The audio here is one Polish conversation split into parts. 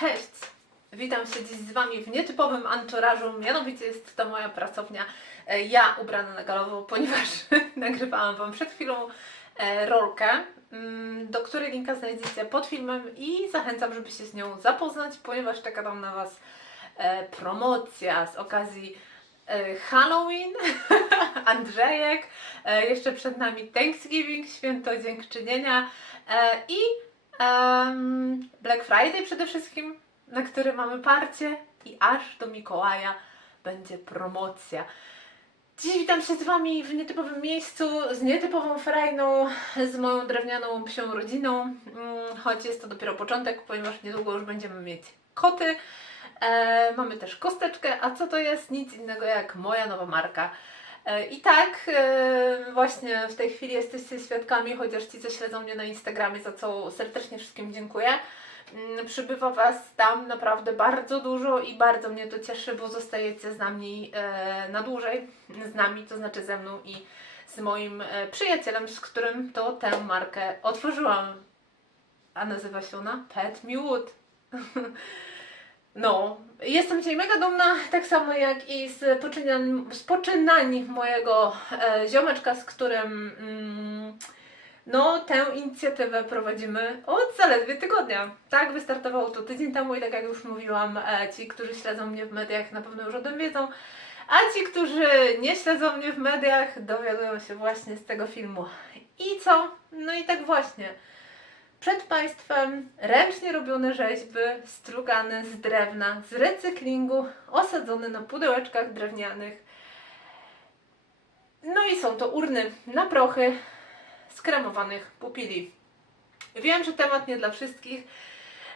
Cześć! Witam się dziś z Wami w nietypowym anturażu, mianowicie jest to moja pracownia. E, Ja ubrana na galowo, ponieważ nagrywałam Wam przed chwilą e, rolkę, mm, do której linka znajdziecie pod filmem i zachęcam, żeby się z nią zapoznać, ponieważ czeka tam na Was e, promocja z okazji Halloween, Andrzejek, jeszcze przed nami Thanksgiving, święto dziękczynienia i em, Black Friday przede wszystkim, na który mamy parcie i aż do Mikołaja będzie promocja. Dziś witam się z Wami w nietypowym miejscu, z nietypową frajną, z moją drewnianą psią rodziną, mm, choć jest to dopiero początek, ponieważ niedługo już będziemy mieć koty. E, mamy też kosteczkę, a co to jest? Nic innego jak moja nowa marka. E, I tak, e, właśnie w tej chwili jesteście świadkami, chociaż ci, co śledzą mnie na Instagramie, za co serdecznie wszystkim dziękuję. Mm, Przybywa Was tam naprawdę bardzo dużo i bardzo mnie to cieszy, bo zostajecie z nami e, na dłużej, z nami, to znaczy ze mną i z moim przyjacielem, z którym to tę markę otworzyłam. A nazywa się ona Pet Wood. No, jestem dzisiaj mega dumna, tak samo jak i z poczynań, z poczynań mojego e, ziomeczka, z którym mm, no, tę inicjatywę prowadzimy od zaledwie tygodnia. Tak, wystartowało to tydzień temu i tak jak już mówiłam, e, ci, którzy śledzą mnie w mediach na pewno już o tym wiedzą, a ci, którzy nie śledzą mnie w mediach, dowiadują się właśnie z tego filmu. I co? No i tak właśnie. Przed Państwem ręcznie robione rzeźby, strugane z drewna, z recyklingu, osadzone na pudełeczkach drewnianych. No i są to urny na prochy skremowanych pupili. Wiem, że temat nie dla wszystkich.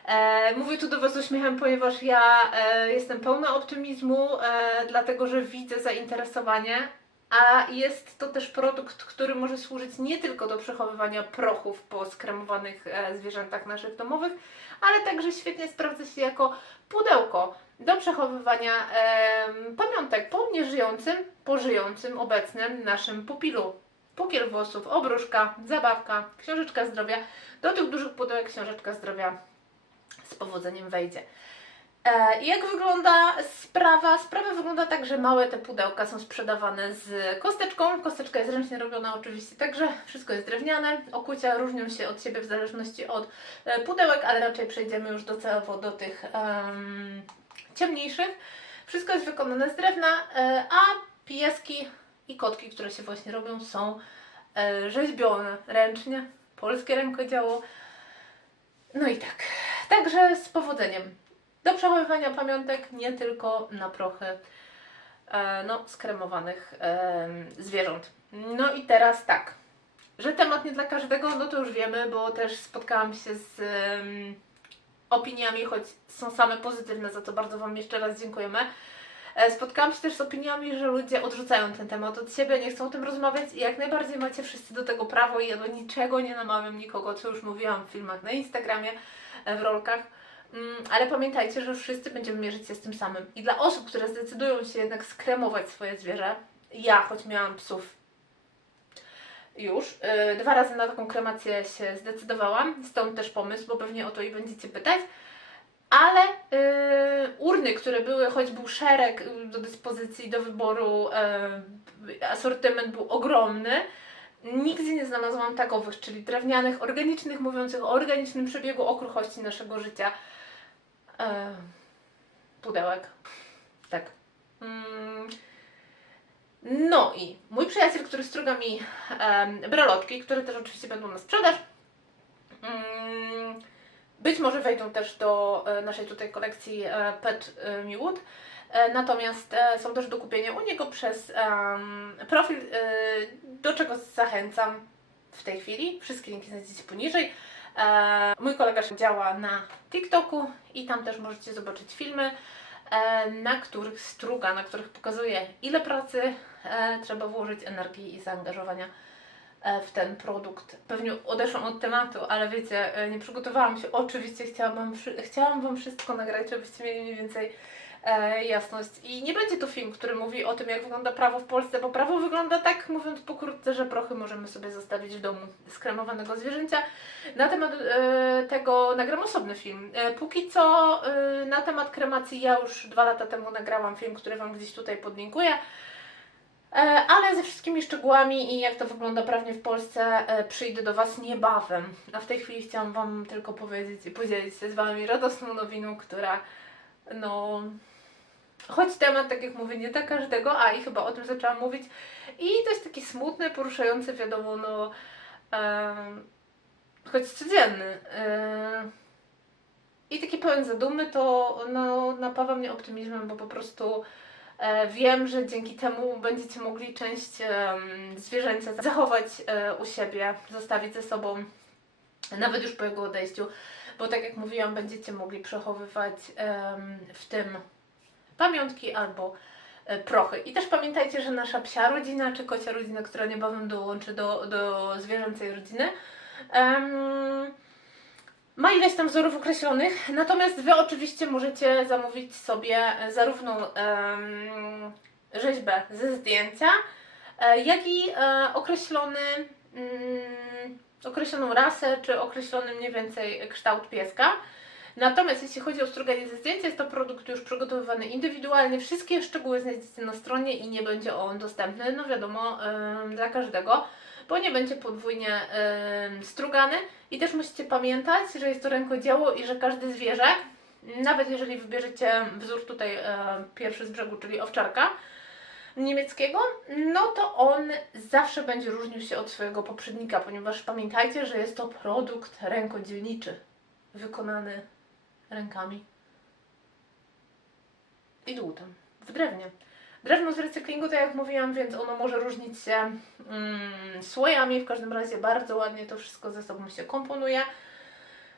E, mówię tu do Was z uśmiechem, ponieważ ja e, jestem pełna optymizmu, e, dlatego że widzę zainteresowanie, a jest to też produkt, który może służyć nie tylko do przechowywania prochów po skremowanych e, zwierzętach naszych domowych, ale także świetnie sprawdza się jako pudełko do przechowywania pamiątek po nieżyjącym, po żyjącym obecnym naszym pupilu. Pukiel włosów, obruszka, zabawka, książeczka zdrowia. Do tych dużych pudełek książeczka zdrowia z powodzeniem wejdzie. E, jak wygląda sprawa? Sprawa wygląda tak, że małe te pudełka są sprzedawane z kosteczką. Kosteczka jest ręcznie robiona oczywiście, także wszystko jest drewniane. Okucia różnią się od siebie w zależności od e, pudełek, ale raczej przejdziemy już docelowo do tych em, ciemniejszych. Wszystko jest wykonane z drewna, e, a pieski i kotki, które się właśnie robią, są rzeźbione ręcznie. Polskie rękodzieło. No i tak. Także z powodzeniem. Do przechowywania pamiątek nie tylko na prochy e, no, skremowanych e, zwierząt. No i teraz tak, że temat nie dla każdego, no to już wiemy, bo też spotkałam się z opiniami, choć są same pozytywne, za co bardzo Wam jeszcze raz dziękujemy. E, Spotkałam się też z opiniami, że ludzie odrzucają ten temat od siebie, nie chcą o tym rozmawiać i jak najbardziej macie wszyscy do tego prawo i ja do niczego nie namawiam nikogo, co już mówiłam w filmach na Instagramie, w rolkach. Mm, Ale pamiętajcie, że wszyscy będziemy mierzyć się z tym samym. I dla osób, które zdecydują się jednak skremować swoje zwierzę, ja choć miałam psów już, yy, dwa razy na taką kremację się zdecydowałam, stąd też pomysł, bo pewnie o to i będziecie pytać. Ale yy, urny, które były, choć był szereg y, do dyspozycji, do wyboru, yy, asortyment był ogromny, nigdzie nie znalazłam takowych, czyli drewnianych, organicznych, mówiących o organicznym przebiegu okruchości naszego życia. Yy, pudełek. Tak. Mm. No i mój przyjaciel, który struga mi brelotki, które też oczywiście będą na sprzedaż. Mm, być może wejdą też do e, naszej tutaj kolekcji e, Pet e, Me Wood. E, Natomiast e, są też do kupienia u niego przez profil, e, do czego zachęcam w tej chwili. Wszystkie linki znajdziecie poniżej. E, Mój kolega działa na TikToku i tam też możecie zobaczyć filmy, e, na których struga, na których pokazuje ile pracy e, trzeba włożyć energii i zaangażowania e, w ten produkt. Pewnie odeszłam od tematu, ale wiecie, nie przygotowałam się. Oczywiście chciałam chciałam wam wszystko nagrać, żebyście mieli mniej więcej e, jasność. I nie będzie to film, który mówi o tym, jak wygląda prawo w Polsce, bo prawo wygląda tak, mówiąc pokrótce, że prochy możemy sobie zostawić w domu skremowanego zwierzęcia. Na temat e, tego nagram osobny film. E, póki co e, na temat kremacji ja już dwa lata temu nagrałam film, który Wam gdzieś tutaj podlinkuję. E, Ale ze wszystkimi szczegółami i jak to wygląda prawnie w Polsce e, przyjdę do Was niebawem. A w tej chwili chciałam Wam tylko powiedzieć i podzielić się z Wami radosną nowiną, która no... Choć temat, tak jak mówię, nie dla każdego, a i chyba o tym zaczęłam mówić. I to jest taki smutny, poruszający, wiadomo, no... em, choć codzienny. em, I taki pełen zadumy, to no, napawa mnie optymizmem, bo po prostu E, Wiem, że dzięki temu będziecie mogli część em, zwierzęcia zachować e, u siebie, zostawić ze sobą, nawet już po jego odejściu, bo tak jak mówiłam, będziecie mogli przechowywać w tym pamiątki albo e, prochy. I też pamiętajcie, że nasza psia rodzina, czy kocia rodzina, która niebawem dołączy do, do zwierzęcej rodziny, em, ma ileś tam wzorów określonych, natomiast Wy oczywiście możecie zamówić sobie zarówno em, rzeźbę ze zdjęcia, e, jak i e, określony, mm, określoną rasę, czy określony mniej więcej kształt pieska. Natomiast jeśli chodzi o struganie ze zdjęcia, jest to produkt już przygotowywany indywidualnie. Wszystkie szczegóły znajdziecie na stronie i nie będzie on dostępny, no wiadomo, dla każdego, bo nie będzie podwójnie strugany. I też musicie pamiętać, że jest to rękodzieło i że każdy zwierzak, nawet jeżeli wybierzecie wzór tutaj e, pierwszy z brzegu, czyli owczarka niemieckiego, no to on zawsze będzie różnił się od swojego poprzednika, ponieważ pamiętajcie, że jest to produkt rękodzielniczy, wykonany rękami i dłutem, w drewnie. Drewno z recyklingu, tak jak mówiłam, więc ono może różnić się mm, słojami, w każdym razie bardzo ładnie to wszystko ze sobą się komponuje.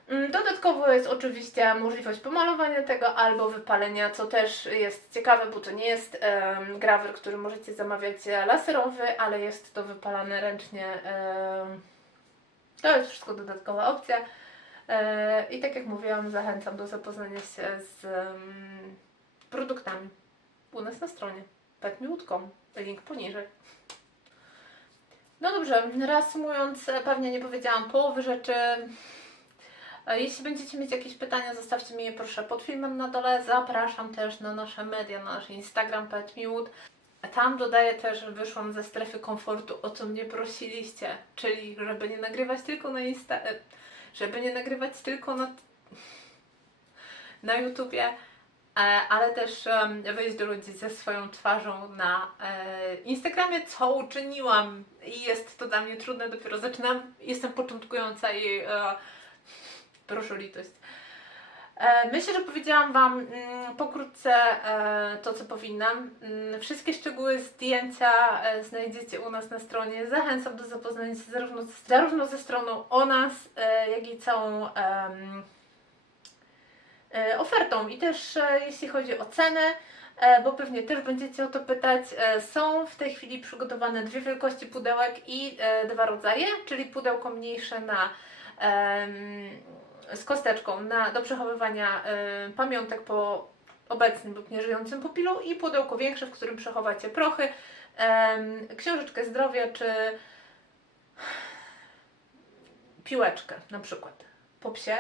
Mm, Dodatkowo jest oczywiście możliwość pomalowania tego albo wypalenia, co też jest ciekawe, bo to nie jest em, grawer, który możecie zamawiać e, laserowy, ale jest to wypalane ręcznie. em, to jest wszystko dodatkowa opcja. E, I tak jak mówiłam, zachęcam do zapoznania się z produktami u nas na stronie petmiłud.com. Link poniżej. No dobrze, reasumując, e, pewnie nie powiedziałam połowy rzeczy. E, Jeśli będziecie mieć jakieś pytania, zostawcie mi je proszę pod filmem na dole. Zapraszam też na nasze media, na nasz Instagram petmiłud. Tam dodaję też, że wyszłam ze strefy komfortu, o co mnie prosiliście, czyli żeby nie nagrywać tylko na Insta, e, żeby nie nagrywać tylko na, na YouTubie, e, ale też wyjść do ludzi ze swoją twarzą na e, Instagramie, co uczyniłam i jest to dla mnie trudne, dopiero zaczynam, jestem początkująca i proszę o litość. E, Myślę, że powiedziałam Wam mm, pokrótce e, to, co powinnam. Mm, Wszystkie szczegóły zdjęcia e, znajdziecie u nas na stronie. Zachęcam do zapoznania się zarówno, zarówno ze stroną o nas, jak i całą ofertą. I też jeśli chodzi o cenę, bo pewnie też będziecie o to pytać, są w tej chwili przygotowane dwie wielkości pudełek i dwa rodzaje, czyli pudełko mniejsze na z kosteczką na, do przechowywania y, pamiątek po obecnym lub nieżyjącym pupilu i pudełko większe, w którym przechowacie prochy, em, książeczkę zdrowia czy piłeczkę na przykład po psie.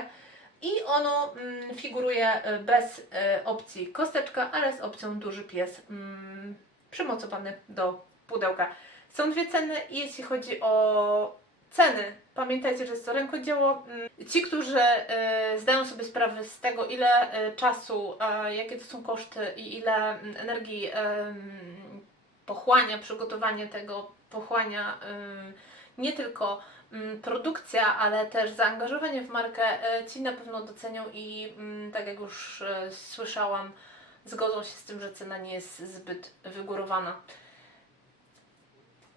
I ono mm, figuruje y, bez y, opcji kosteczka, ale z opcją duży pies mm, przymocowany do pudełka. Są dwie ceny i jeśli chodzi o ceny, pamiętajcie, że jest to rękodzieło. Mm, Ci, którzy y, zdają sobie sprawę z tego, ile y, czasu, jakie to są koszty i ile mm, energii em, pochłania przygotowanie tego, pochłania nie tylko produkcja, ale też zaangażowanie w markę, y, ci na pewno docenią i tak jak już y, słyszałam, zgodzą się z tym, że cena nie jest zbyt wygórowana.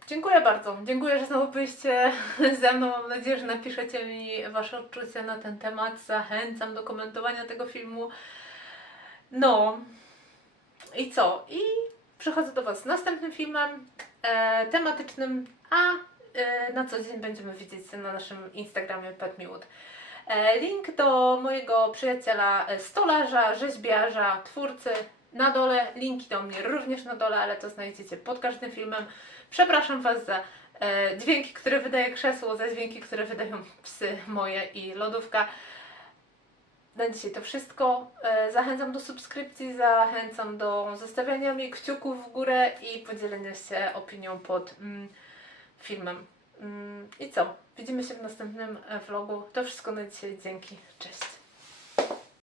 Dziękuję bardzo. Dziękuję, że znowu byliście ze mną. Mam nadzieję, że napiszecie mi Wasze odczucia na ten temat. Zachęcam do komentowania tego filmu. No. I co? I przychodzę do Was z następnym filmem e, tematycznym, a e, na co dzień będziemy widzieć się na naszym Instagramie Petmiłud. E, link do mojego przyjaciela e, stolarza, rzeźbiarza, twórcy na dole, linki do mnie również na dole, ale to znajdziecie pod każdym filmem. Przepraszam Was za e, dźwięki, które wydaje krzesło, za dźwięki, które wydają psy moje i lodówka. Na dzisiaj to wszystko. E, Zachęcam do subskrypcji, zachęcam do zostawiania mi kciuków w górę i podzielenia się opinią pod mm, filmem. Mm, I co? Widzimy się w następnym e, vlogu. To wszystko na dzisiaj. Dzięki. Cześć.